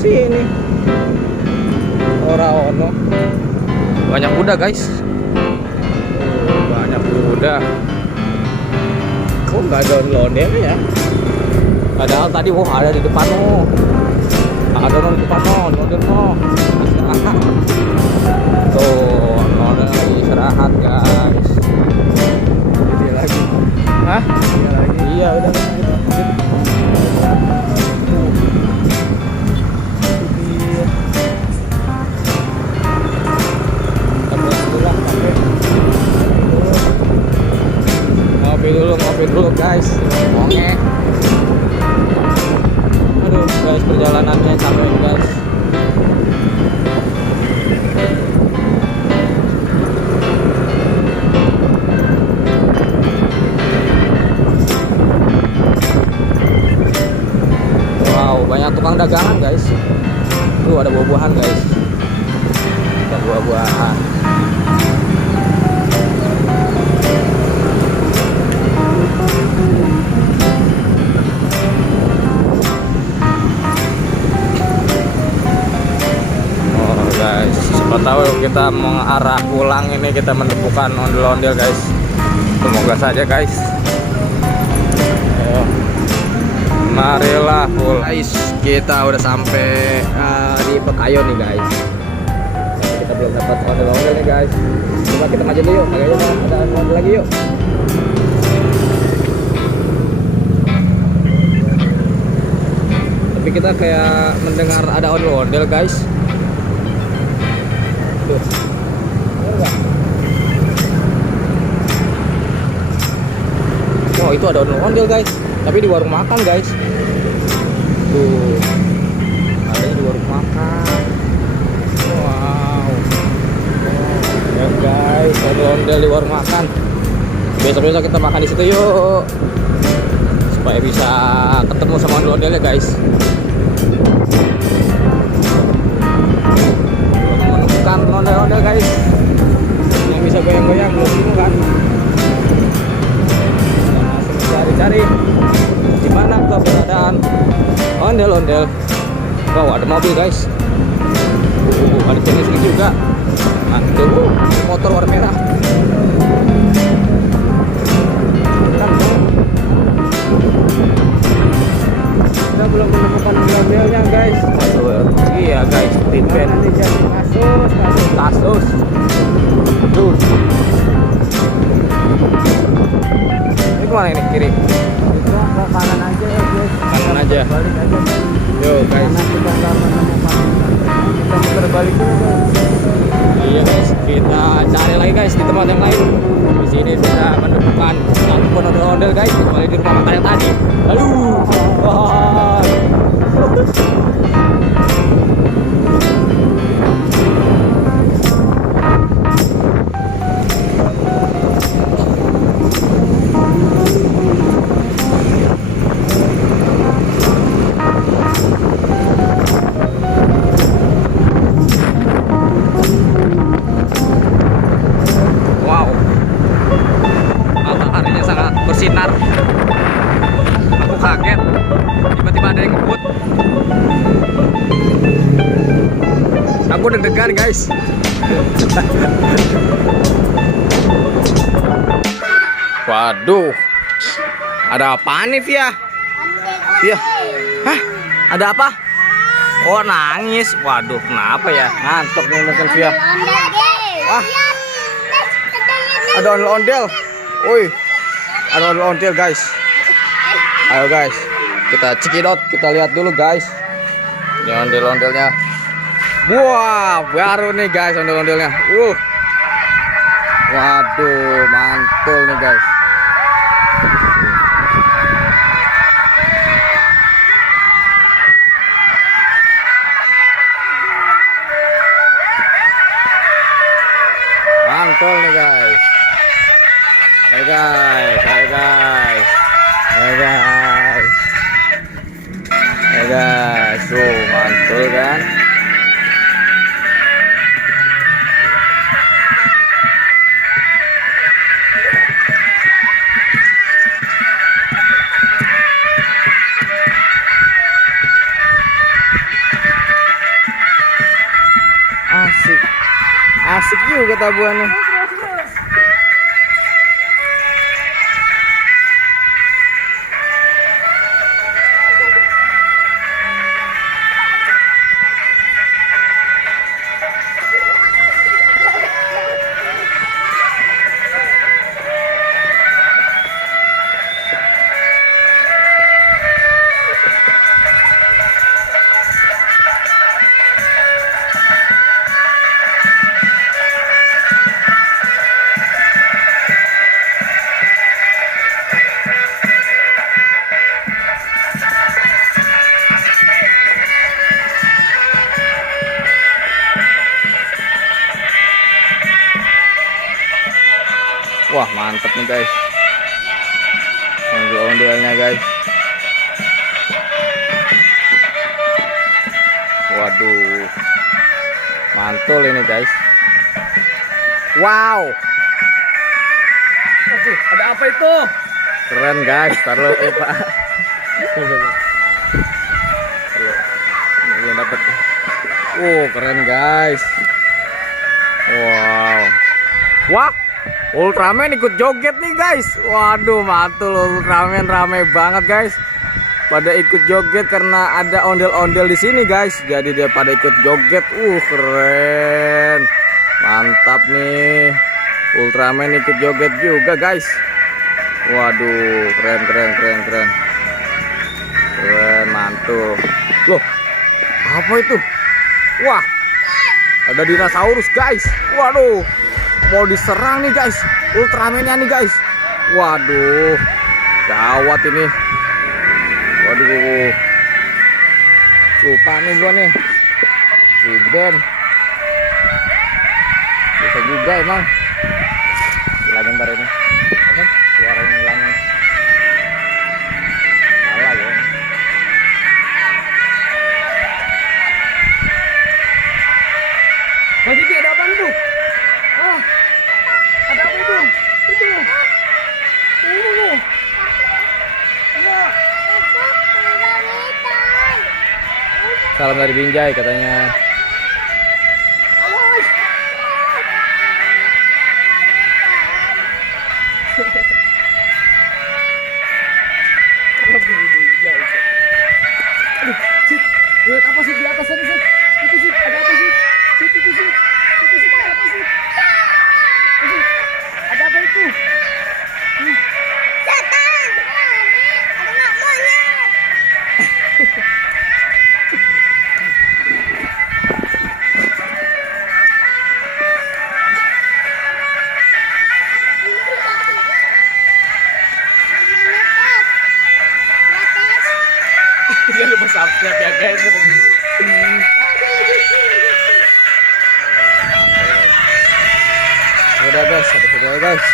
sini. Ora ono. Banyak kuda, guys. Banyak kuda. Kok nggak ada ondel ya? Padahal tadi ada di depan ada di depan ondel tuh ondel lagi istirahat, guys. Dia lagi. Hah? Dia lagi. Iya udah. Ngopi dulu guys. Oke. Aduh guys, perjalanannya capek guys. Wow, banyak tukang dagangan guys. Tuh ada buah-buahan guys. Ada buah-buahan. Guys, siapa tahu kita mengarah pulang ini kita menemukan ondel-ondel guys. Semoga saja guys. Ayo. Marilah pulang guys. Kita udah sampai di Pekayon nih guys. Tapi kita belum dapat ondel-ondel nih guys. Coba kita maju dulu yuk. Kayaknya ada ondel lagi yuk. Tapi kita kayak mendengar ada ondel-ondel guys. Oh itu ada ondel guys, tapi di warung makan guys. Tuh, adanya di warung makan. Wow, ya guys, ondel di warung makan. Besok-besok kita makan di situ yuk, supaya bisa ketemu sama ondel-ondelnya guys. Menemukan ondel-ondel guys, yang bisa goyang-goyang belum itu kan. Cari di mana keberadaan ondel-ondel. Wow, ada mobil guys. Ada jenis ini juga. Aduh, motor warna merah. Kita belum menemukan ondel-ondelnya guys. Aduh, iya guys, street band. Nanti jadi Kasus. Tuh. Ini kemana ini? Kiri? Itu ke kanan aja ya guys. Kanan aja. Balik aja guys. Yo guys. Karena kita nggak menemukan. Kita muter balik dulu guys. Iya guys, kita cari lagi guys di tempat yang lain. Di sini bisa menemukan satu ondel-ondel guys, kecuali di rumah makan yang tadi. Aduh. Wah. Mataharinya sangat bersinar. Aku kaget, tiba-tiba ada yang ngebut. Aku deg-degan guys. Waduh, ada apa nih Via? Via, hah? Ada apa? Oh nangis. Waduh, kenapa ya? Ngantuk nih mungkin Via. Ah, ada ondel-ondel. Woi, ada ondel-ondel guys. Ayo guys, kita cekidot, kita lihat dulu guys. Ini ondel-ondelnya. Wah, baru nih guys ondel-ondelnya. Waduh, mantul nih guys. Mantul nih guys. Hey guys, hey guys, hey guys, hey guys, tuh mantul kan? asik juga tabuannya. Wah, mantep nih guys. Ondel-ondelnya guys. Waduh. Mantul ini guys. Wow. Aduh, ada apa itu? Keren guys. Taruh Pak. Belum dapat. Keren guys. Wow. Wah. Ultraman ikut joget nih guys. Waduh, mantul. Ultraman rame banget guys. Pada ikut joget karena ada ondel-ondel di sini guys. Jadi dia pada ikut joget. Keren. Mantap nih. Ultraman ikut joget juga guys. Waduh, keren. Keren, mantul. Loh, apa itu? Wah, ada dinosaurus guys. Waduh, mau diserang nih guys, Ultraman-nya nih guys. Waduh, gawat ini. Waduh, lupa nih gua nih. Ruben, bisa juga emang. Hilangin ntar ini. Suaranya hilangin. Salah ya. Mas Diki, ada apa itu? Ah, ada apa itu? Itu. Ini. Ya. Salam dari Binjai katanya. Aduh, Sit, lihat apa sih di atas sana, Sit? Itu sih, ada apa sih? Sit, itu sih. Itu sih, ada apa sih? Sit, ada apa itu? Setan! Ada nggak monyet? Jangan lupa subscribe ya guys. Udah guys, sampai sini guys.